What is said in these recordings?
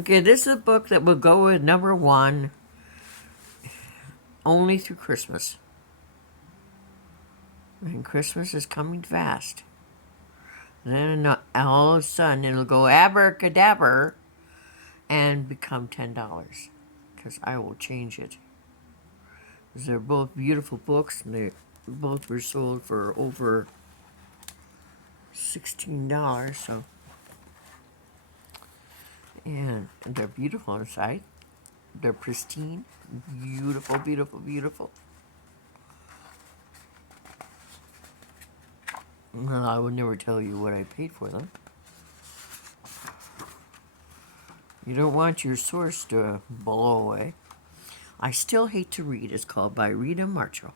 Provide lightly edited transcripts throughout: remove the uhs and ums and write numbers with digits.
Okay, this is a book that will go with number one only through Christmas. And Christmas is coming fast. Then all of a sudden it'll go abracadabra and become $10. Because I will change it. Because they're both beautiful books and they both were sold for over $16. So, and they're beautiful inside. They're pristine, beautiful, beautiful, beautiful. Well, I would never tell you what I paid for them. You don't want your source to blow away. I Still Hate to Read is called by Rita Marshall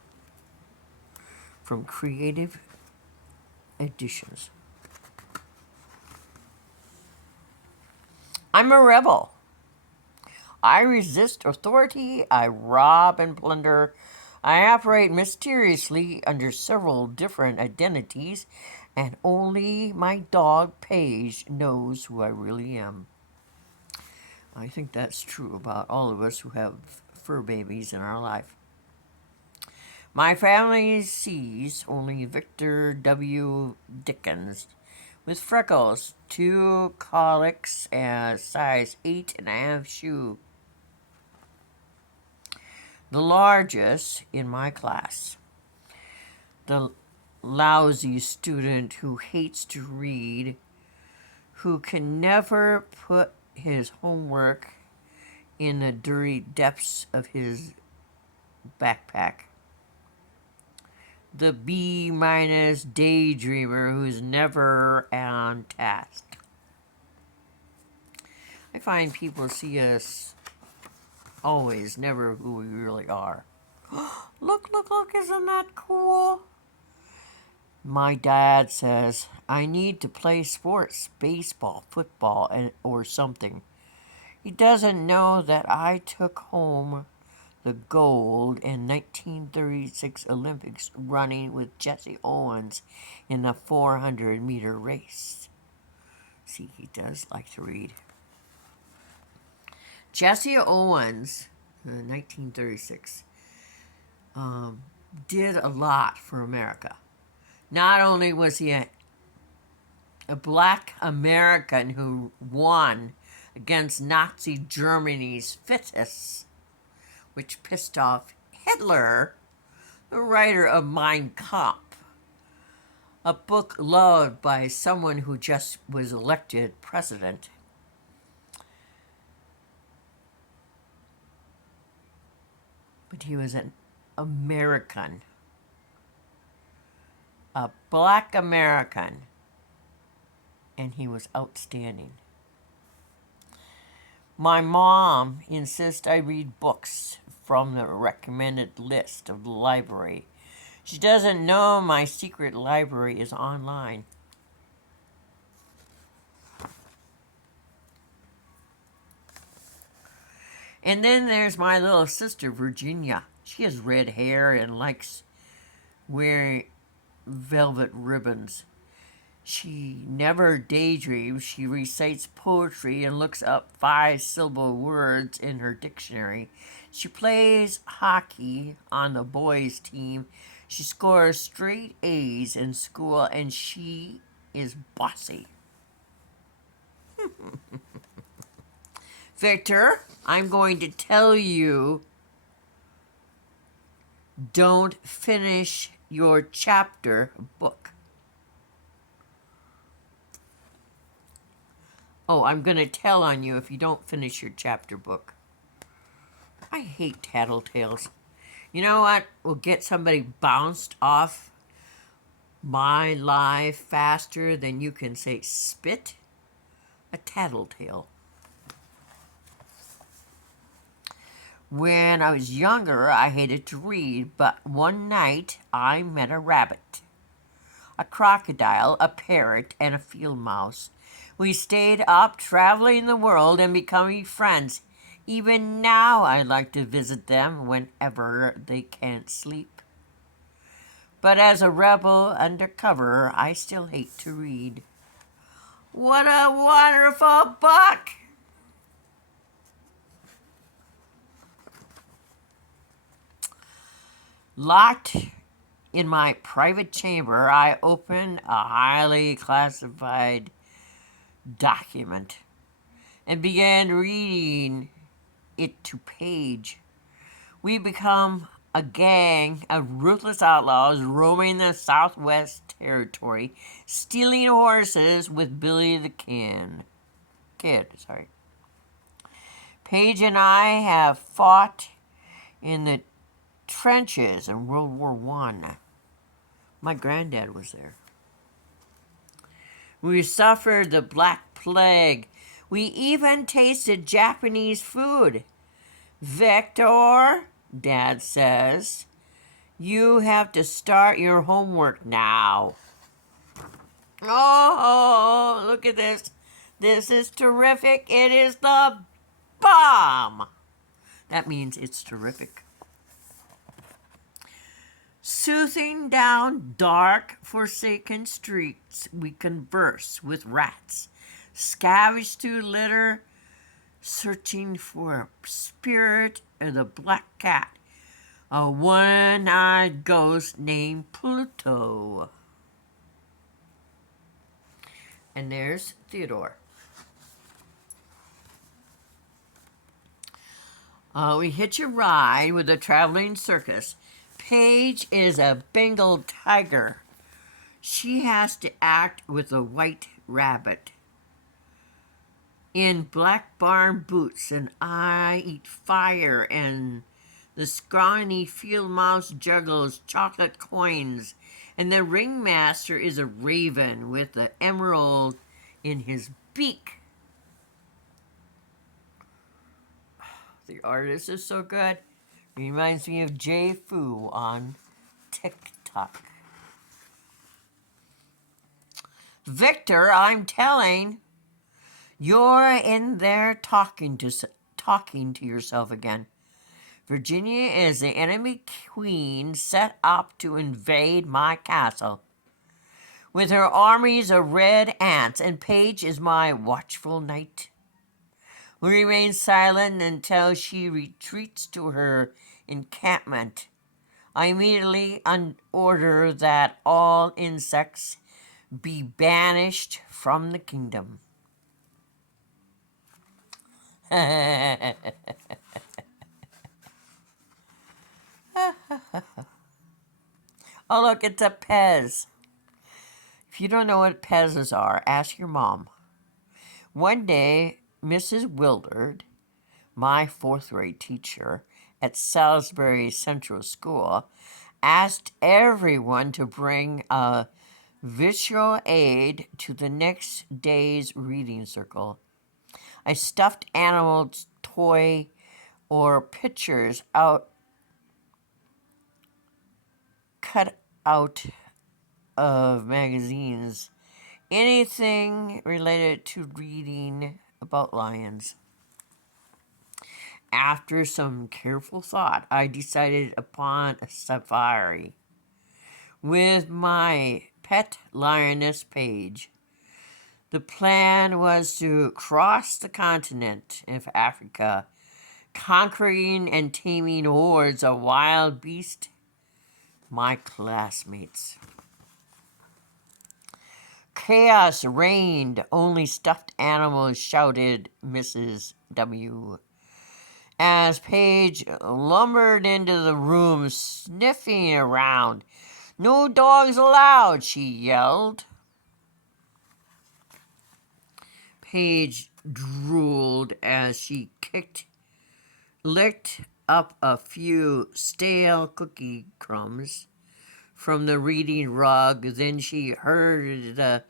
from Creative Editions. I'm a rebel. I resist authority. I rob and plunder. I operate mysteriously under several different identities, and only my dog Paige knows who I really am. I think that's true about all of us who have fur babies in our life. My family sees only Victor W. Dickens with freckles, 2 colics, and a size 8.5 shoe. The largest in my class. The lousy student who hates to read, who can never put his homework in the dirty depths of his backpack. The B- daydreamer who's never on task. I find people see us always, never who we really are. Look, look, look, isn't that cool? My dad says I need to play sports, baseball, football, or something. He doesn't know that I took home the gold in 1936 Olympics running with Jesse Owens in the 400-meter race. See, he does like to read. Jesse Owens, 1936, did a lot for America. Not only was he a black American who won against Nazi Germany's fittest, which pissed off Hitler, the writer of Mein Kampf, a book loved by someone who just was elected president. But he was an American, a black American, and he was outstanding. My mom insists I read books from the recommended list of the library. She doesn't know my secret library is online. And then there's my little sister, Virginia. She has red hair and likes wearing velvet ribbons. She never daydreams. She recites poetry and looks up 5-syllable words in her dictionary. She plays hockey on the boys' team. She scores straight A's in school, and she is bossy. Victor, I'm going to tell you, don't finish your chapter book. Oh, I'm going to tell on you if you don't finish your chapter book. I hate tattletales. You know what will get somebody bounced off my life faster than you can say spit? A tattletale. When I was younger, I hated to read, but one night I met a rabbit, a crocodile, a parrot, and a field mouse. We stayed up traveling the world and becoming friends. Even now I like to visit them whenever they can't sleep. But as a rebel undercover, I still hate to read. What a wonderful book! Locked in my private chamber, I open a highly classified document and began reading it to Paige. We become a gang of ruthless outlaws roaming the Southwest Territory, stealing horses with Billy the Kid. Sorry. Paige and I have fought in the trenches in World War I. My granddad was there. We suffered the Black Plague. We even tasted Japanese food. Victor, Dad says, you have to start your homework now. Oh, look at this. This is terrific. It is the bomb. That means it's terrific. Soothing down dark, forsaken streets, we converse with rats, scavenge through litter, searching for a spirit of the black cat, a one-eyed ghost named Pluto. And there's Theodore. We hitch a ride with a traveling circus. Paige is a Bengal tiger. She has to act with a white rabbit in black barn boots, and I eat fire, and the scrawny field mouse juggles chocolate coins, and the ringmaster is a raven with an emerald in his beak. The artist is so good. Reminds me of Jay Fu on TikTok. Victor, I'm telling, you're in there talking to yourself again. Virginia is the enemy queen set up to invade my castle with her armies of red ants, and Paige is my watchful knight. We remain silent until she retreats to her encampment. I immediately order that all insects be banished from the kingdom. Oh, look, it's a Pez. If you don't know what Pez's are, ask your mom. One day, Mrs. Willard, my fourth grade teacher at Salisbury Central School, asked everyone to bring a visual aid to the next day's reading circle. A stuffed animal's toy or pictures cut out of magazines, anything related to reading about lions. After some careful thought, I decided upon a safari with my pet lioness Paige. The plan was to cross the continent of Africa, conquering and taming hordes of wild beasts, my classmates. Chaos reigned, only stuffed animals, shouted Mrs. W. As Paige lumbered into the room, sniffing around. No dogs allowed, she yelled. Paige drooled as she licked up a few stale cookie crumbs from the reading rug. Then she herded the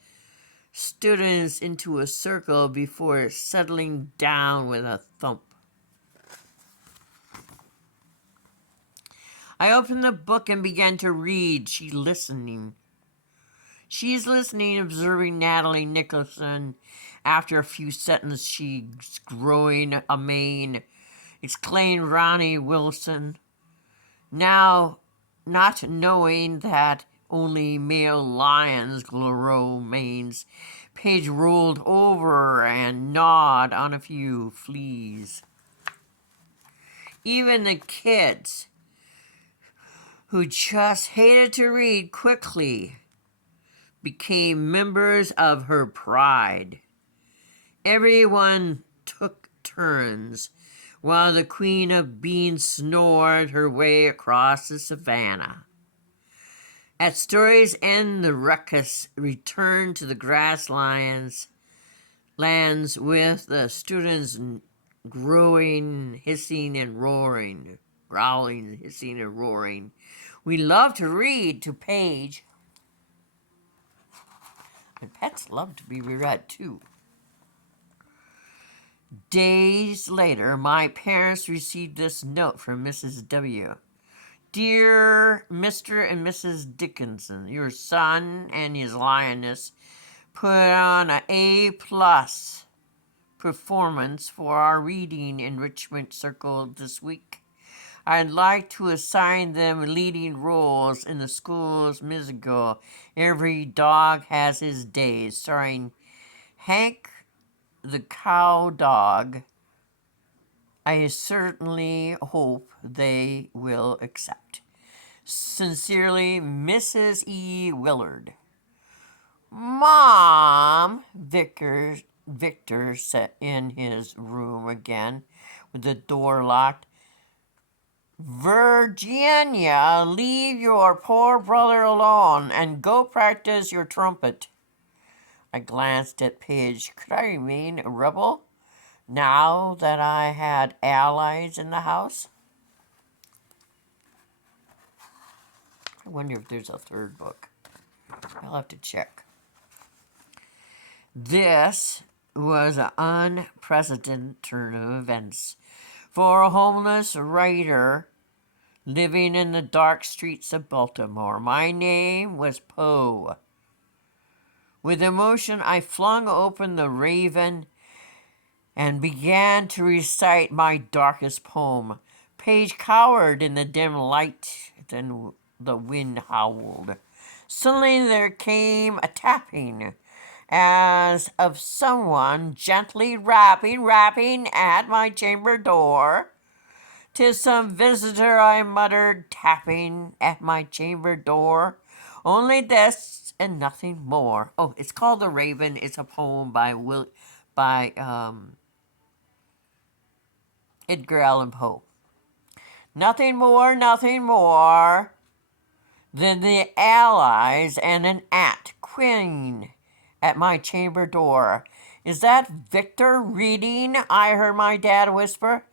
students into a circle before settling down with a thump. I opened the book and began to read. She's listening, observing Natalie Nicholson. After a few sentences, she's growing a mane, exclaimed Ronnie Wilson. Now, not knowing that only male lions grow manes, Paige rolled over and gnawed on a few fleas. Even the kids who just hated to read quickly became members of her pride. Everyone took turns while the Queen of Beans snored her way across the savannah. At story's end, the ruckus returned to the grasslands with the students growling, hissing, and roaring. Growling, hissing, and roaring. We love to read to Paige. And pets love to be read too. Days later, my parents received this note from Mrs. W. Dear Mr. and Mrs. Dickinson, your son and his lioness put on an A+ performance for our reading enrichment circle this week. I'd like to assign them leading roles in the school's musical Every Dog Has His Day, starring Hank the Cow Dog. I certainly hope they will accept. Sincerely, Mrs. E. Willard. Mom, Victor sat in his room again with the door locked. Virginia, leave your poor brother alone and go practice your trumpet. I glanced at Paige. Could I remain a rebel now that I had allies in the house? I wonder if there's a third book. I'll have to check. This was an unprecedented turn of events for a homeless writer living in the dark streets of Baltimore. My name was Poe. With emotion, I flung open the Raven and began to recite my darkest poem. Paige cowered in the dim light. Then the wind howled. Suddenly there came a tapping, as of someone gently rapping at my chamber door. "'Tis some visitor," I muttered, tapping at my chamber door. "Only this and nothing more." Oh, it's called The Raven. It's a poem by Edgar Allan Poe. Nothing more than the allies and an queen at my chamber door. "Is that Victor reading?" I heard my dad whisper.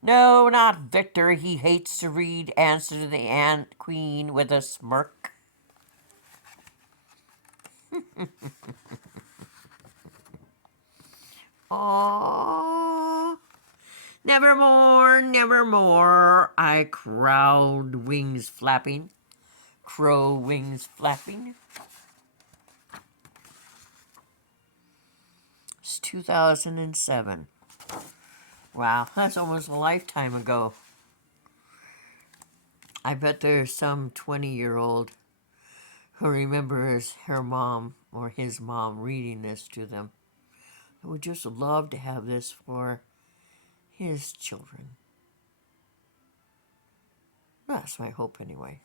"No, not Victor. He hates to read," answered the ant queen with a smirk. Aww. Nevermore, nevermore, I crowed, wings flapping. Crow wings flapping. It's 2007. Wow, that's almost a lifetime ago. I bet there's some 20-year-old who remembers her mom or his mom reading this to them. I would just love to have this for his children. That's my hope anyway.